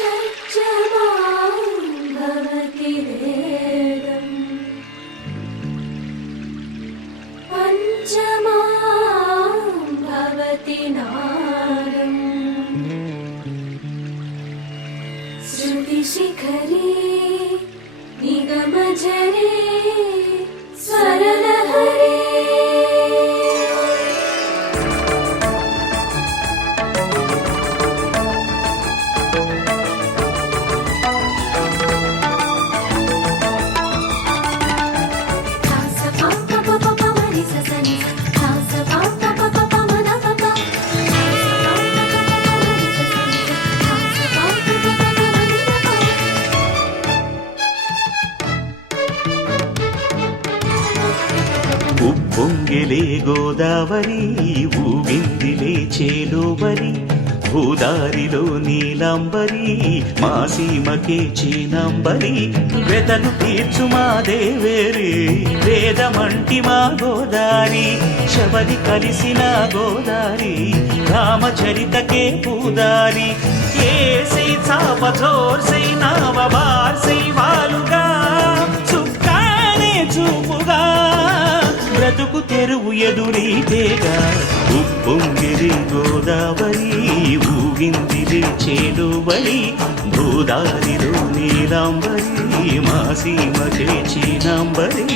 षट्जमां भवति वेदम् पञ्चमां भवति नादम् श्रुतिशिखरे निगमझरे स्वरलहरे ఉప్పొంగిలే గోదావరి ఊగిందిలే చేలోబరి భూదారిలో నీలాంబరి మా సీమకే చీనాంబరి వెదను తీర్చు మా దేవేరి వేదమంటి మా గోదారి శబరి కలిసిన గోదారి రామచరితకే పూదారి ఏసై చాపచోర్సై నావబార్సై వాలుగా చుక్కానే చూపుగా బ్రతుకు తెరువు ఎదురీతేగా ఉప్పొంగిరి గోదావరి ఊగిందిరి చేలువరి భూదారిలో నీలాంబరి మా సీమకే చీనాంబరి